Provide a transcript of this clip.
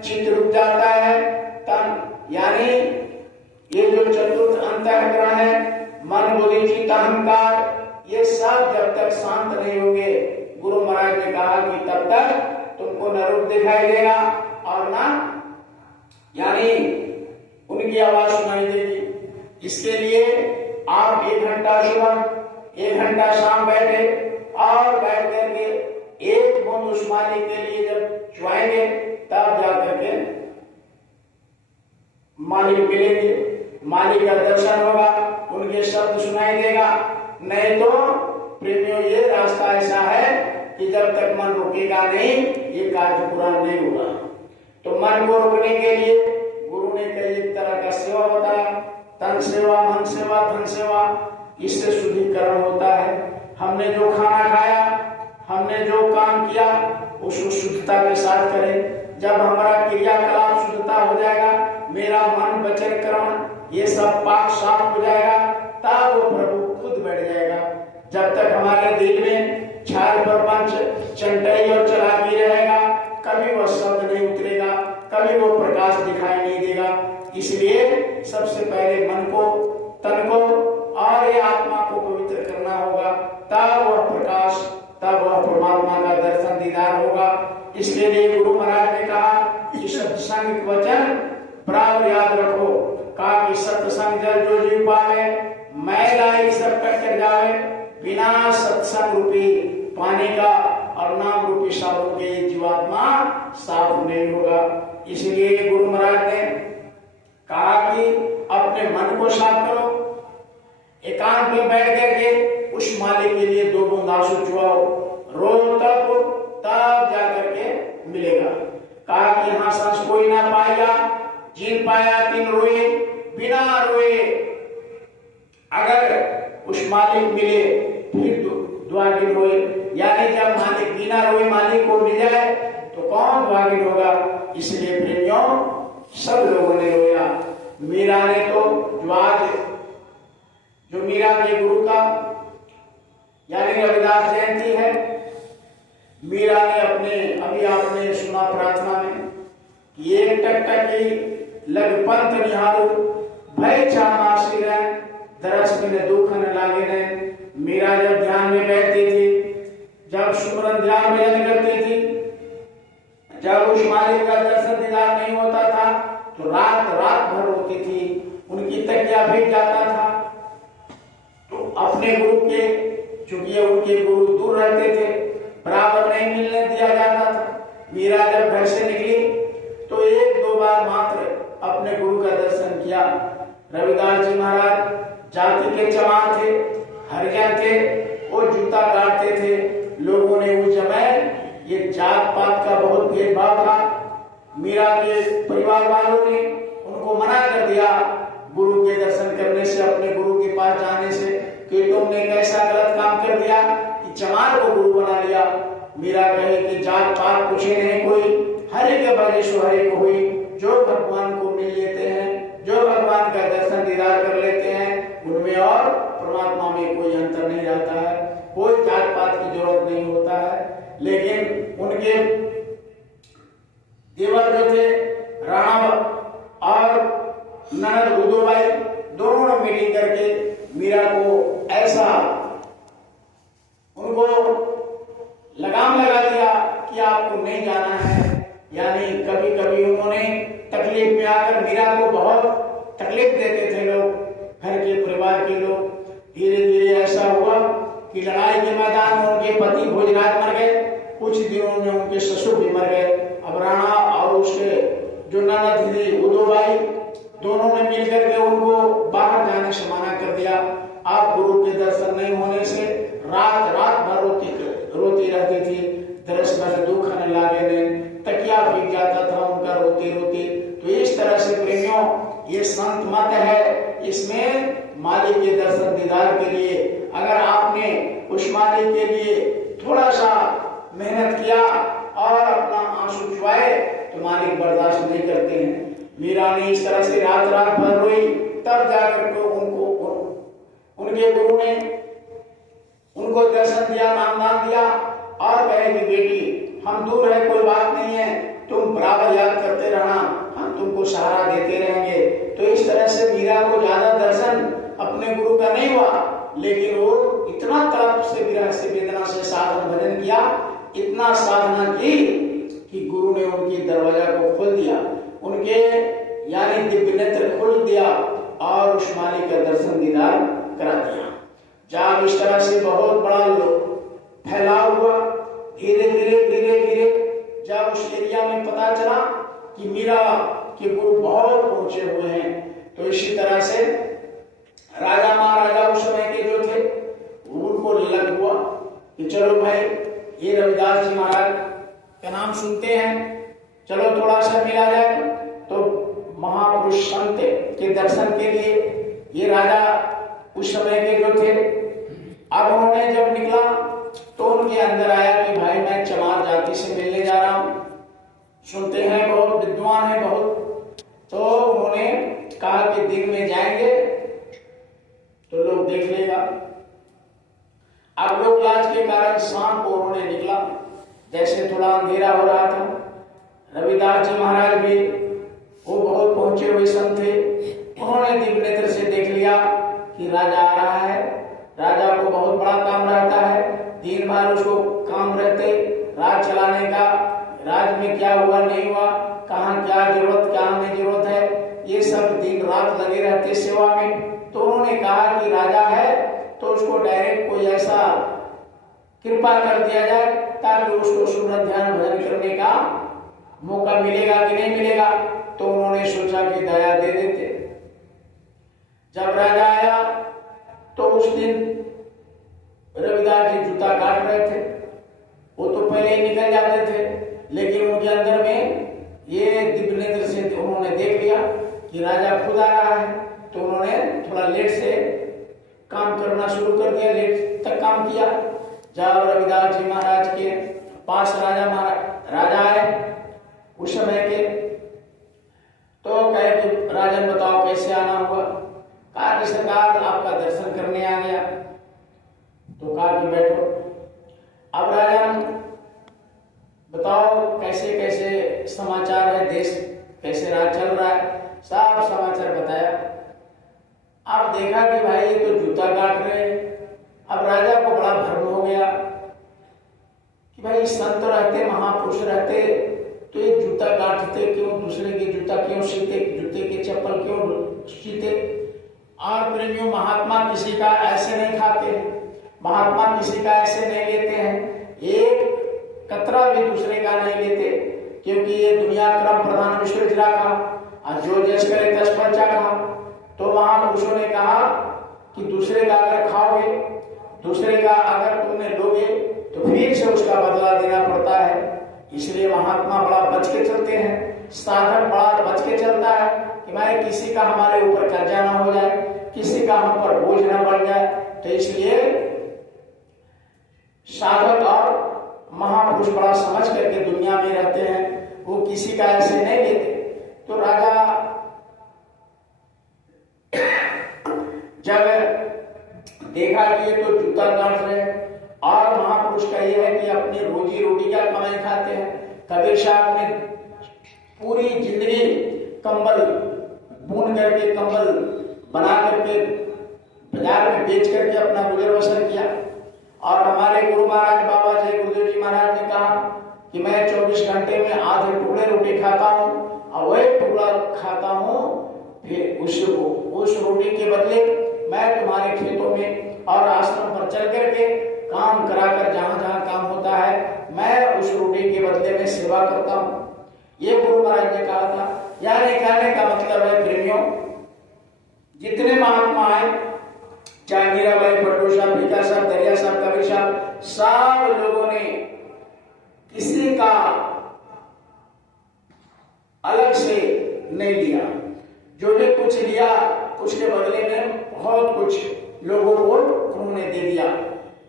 चित्त रुक जाता है, तन यानी ये जो चतुर्थ अंतःकरण है, मन बुद्धि चित्त अहंकार, ये सब जब तक शांत नहीं होंगे, गुरु महाराज ने कहा कि तब तक तुमको न रूप दिखाई देगा और ना यानी उनकी आवाज सुनाई देगी। इसके लिए आप 1 घंटा सुबह 1 घंटा शाम बैठे और बैठ करके एक बूंद उस मालिक के लिए जब चुआएंगे तब जाकर के मालिक मिलेंगे, मालिक का दर्शन होगा, उनके शब्द सुनाई देगा। नहीं तो प्रेमियों ये रास्ता ऐसा है कि जब तक मन रुकेगा नहीं ये कार्य पूरा नहीं होगा। तो मन को रोकने के लिए गुरु ने कई एक तरह का सेवा बताया, तन सेवा, मन सेवा, धन सेवा, इससे शुद्धिकरण होता है। हमने जो खाना खाया, हमने जो काम किया उसको शुद्धता के साथ करें। जब हमारा क्रियाकलाप शुद्धता हो जाएगा, मेरा मन वचन कर्म ये सब पाक साफ हो जाएगा, तब वो प्रभु खुद बैठ जाएगा। जब तक हमारे दिल में छाल प्रपंच चंटाई और चलाकी रहेगा, कभी वह शब्द नहीं उतरेगा, कभी वो प्रकाश दिखाई नहीं देगा। इसलिए सबसे पहले मन को, तन को और ये आत्मा को पवित्र करना होगा, तब वह प्रकाश, तब वह परमात्मा का दर्शन दीदार होगा। इसके लिए गुरु महाराज ने कहा कि सत्संग वचन बराबर याद रखो। कहा कि सत्संग जल जो जीव पावे, मैला सब कट जावे, बिना सत्संग रूपी पानी का और नाम रूपी साबुन के जीवात्मा साफ नहीं होगा। इसलिए गुरु महाराज ने कहा कि अपने मन को साफ करो, एकांत में बैठ करके उस मालिक के लिए 2 बूंद आंसू चुआओ, रो तब जाकर के मिलेगा। कहा कि यहाँ सांस कोई ना पाएगा, जिन पाया तिन रोए, बिना रोए अगर उस मालिक मिले फिर द्वागिन होए। यानी जब मालिक बिना रोए मालिक को मिल जाए तो कौन द्वागिन होगा। इसलिए प्रेमियों सब लोगों ने रोया। मीरा ने तो जो मीरा के गुरु का यानी रविदास जयंती है, मीरा ने अपने, अभी आपने सुना प्रार्थना में कि एक टकटकी लग पंथ निहारू, भय चामासी रहे, दरस में दुख न लागे रहे। मीरा जब ध्यान में बैठती थी, जब सुमरन ध्यान में करती थी, जब उस मालिक का दर्शन दीदार नहीं होता था तो रात भर रोती थी, उनकी तकिया भीग जाता था। तो अपने गुरु के, चूंकि उनके गुरु दूर रहते थे, बराबर नहीं मिलने दिया जाता था। मीरा जब घर से निकली तो 1-2 बार मात्र अपने गुरु का दर्शन किया। रविदास जी महाराज जाति के चमार थे, हरिजन थे, वो जूता काटते थे। लोगों ने उस समय ये जात पात का बहुत भेदभाव था। मीरा के परिवार वालों ने उनको मना कर दिया गुरु के दर्शन करने से, अपने गुरु के पास जाने से, कि तुमने कैसा गलत काम कर दिया कि चमार को गुरु बना लिया। मीरा कहे कि जात पात पूछे नहीं कोई, हरे के भले सो हरे को हुई। जो भगवान को मिल लेते हैं, जो भगवान का दर्शन दीदार कर लेते हैं, उनमें और परमात्मा में कोई अंतर नहीं रहता है, कोई जात पात की जरूरत नहीं होता है। लेकिन उनके देवर जो थे राणा और ननद उदोबाई, दोनों ने मिली करके मीरा को ऐसा उनको लगाम लगा दिया कि आपको नहीं जाना है। यानी कभी कभी उन्होंने तकलीफ में आकर मीरा को बहुत तकलीफ देते थे लोग, घर के परिवार के लोग। धीरे धीरे ऐसा हुआ कि लड़ाई के मैदान में उनके पति भोजराज मर गए, कुछ दिनों में उनके ससुर भी मर गए। अब राणा और उसके जो ननद थी उदोबाई, दोनों ने मिलकर के उनको बाहर जाने से मना कर दिया। आप गुरु के दर्शन नहीं होने से रात भर रोती रहती थी, दरस भर दुख न लागे ने, तकिया भीग जाता था उनका रोती रोती। तो इस तरह से प्रेमियों ये संत मत है, इसमें मालिक के दर्शन दीदार के लिए अगर आपने उस मालिक के लिए थोड़ा सा मेहनत किया और अपना आंसू चुआए तो मालिक बर्दाश्त नहीं करते हैं। मीरा ने इस तरह से रात भर रोई, तब जाकर के उनके गुरु ने उनको दर्शन दिया, नामदान दिया और कहे कि बेटी हम दूर है कोई बात नहीं है, तुम बराबर याद करते रहना, हम तुमको सहारा देते रहेंगे। तो इस तरह से मीरा को ज्यादा दर्शन अपने गुरु का नहीं हुआ, लेकिन वो इतना तड़प से विरह से वेदना से साधन भजन किया, इतना साधना की कि गुरु ने उनकी दरवाजा को खोल दिया, उनके यानी दिव्य नेत्र खोल दिया और उस मालिक का दर्शन दीदार करा दिया। जब इस तरह से बहुत बड़ा फैलाव हुआ, धीरे धीरे जब उस एरिया में पता चला कि मीरा के गुरु बहुत पहुंचे हुए हैं, तो इसी तरह से राजा महाराजा उस समय के जो थे उनको लग हुआ कि चलो भाई ये रविदास जी महाराज का नाम सुनते हैं, चलो थोड़ा सा मिला जाए। तो महापुरुष संत के दर्शन के लिए ये राजा उस समय के जो थे, अब उन्होंने जब निकला तो उनके अंदर आया कि भाई मैं चमार जाति से मिलने जा रहा हूं, सुनते हैं बहुत विद्वान है बहुत। तो उन्होंने कहा कि दिन में जाएंगे तो लोग देख लेगा। अब लोग लाज के कारण शाम को उन्होंने निकला, जैसे थोड़ा अंधेरा हो रहा था। रविदास जी महाराज भी वो बहुत पहुंचे हुए संत थे, उन्होंने दिव्य नेत्र से देख लिया कि राजा आ रहा है। राजा को बहुत बड़ा काम रहता है, दिन भर उसको काम रहते राज चलाने का, राज में क्या हुआ नहीं हुआ, कहाँ क्या जरूरत क्या हमें जरूरत है, ये सब दिन रात लगे रहते सेवा में। तो उन्होंने कहा कि राजा है तो उसको डायरेक्ट कोई ऐसा कृपा कर दिया जाए ताकि उसको सुबह ध्यान भजन करने का मौका मिलेगा कि नहीं मिलेगा। तो उन्होंने सोचा कि दया दे देते। जब राजा आया तो उस दिन रविदास जी जूता काट रहे थे, वो तो पहले ही निकल जाते थे, लेकिन उनके अंदर में ये दिव्य नेत्र से उन्होंने देख लिया कि राजा खुद आ रहा है। तो उन्होंने थोड़ा लेट से काम करना शुरू कर दिया, लेट तक काम किया। जब रविदास जी महाराज के पास राजा आए उस समय के, तो कहे कि राजन बताओ कैसे आना हुआ। कहा कि सरकार आपका दर्शन करने आ गया। तो कहा कि बैठो। अब राजन बताओ कैसे कैसे समाचार है, देश कैसे राज चल रहा है, सब समाचार बताया। अब देखा कि भाई ये तो जूता काट रहे। अब राजा को बड़ा भ्रम हो गया कि भाई संत रहते, महापुरुष रहते तो ये जूता काटते क्यों, दूसरे के जूता क्यों सीते, जूते के चप्पल क्यों सीते। और प्रेमियों, महात्मा किसी का ऐसे नहीं खाते, महात्मा किसी का ऐसे नहीं लेते हैं, एक कतरा भी दूसरे का नहीं लेते, क्योंकि ये दुनिया क्रम प्रधान विश्व रखा और जो जस करे तस पंचा कहा। तो महापुरुषों ने कहा कि दूसरे का अगर खाओगे, दूसरे का अगर तुमने लोगे तो फिर से उसका बदला देना पड़ता है। इसलिए महात्मा बड़ा बच के चलते हैं, साधक बड़ा बच के चलता है कि भाई किसी का हमारे ऊपर कर्जा ना हो जाए, किसी का हम पर बोझ ना बढ़ जाए। तो इसलिए साधक और महापुरुष बड़ा समझ करके दुनिया में रहते हैं, वो किसी का ऐसे नहीं लेते। तो राजा जब देखा कि ये तो जूता काट रहे हैं और महापुरुष का ये है कि अपनी रोजी रोटी का कमाई खाते हैं। कबीर साहब ने पूरी जिंदगी कंबल बुन करके, कंबल बना करके बाजार में बेच करके अपना गुजर बसर किया। और हमारे गुरु महाराज बाबा जय गुरुदेव जी महाराज ने कहा कि मैं 24 घंटे में आधे टुकड़े रोटी खाता हूँ और वही टुकड़ा खाता हूँ, फिर उस रोटी के बदले मैं तुम्हारे खेतों में और आश्रम पर चल करके काम कराकर जहां जहां काम होता है मैं उस रोटी के बदले में सेवा करता हूँ। ये गुरु महाराज ने कहा था। यानी कहने का मतलब है प्रेमियों, जितने महात्मा आए, चाहे मीराबाई, पटो साहब, भीखा साहब, दरिया साहब, कबीर साहब, सब लोगों ने किसी का अलग से नहीं लिया। जो भी कुछ लिया उसके बदले में बहुत कुछ लोगों को उन्होंने दे दिया।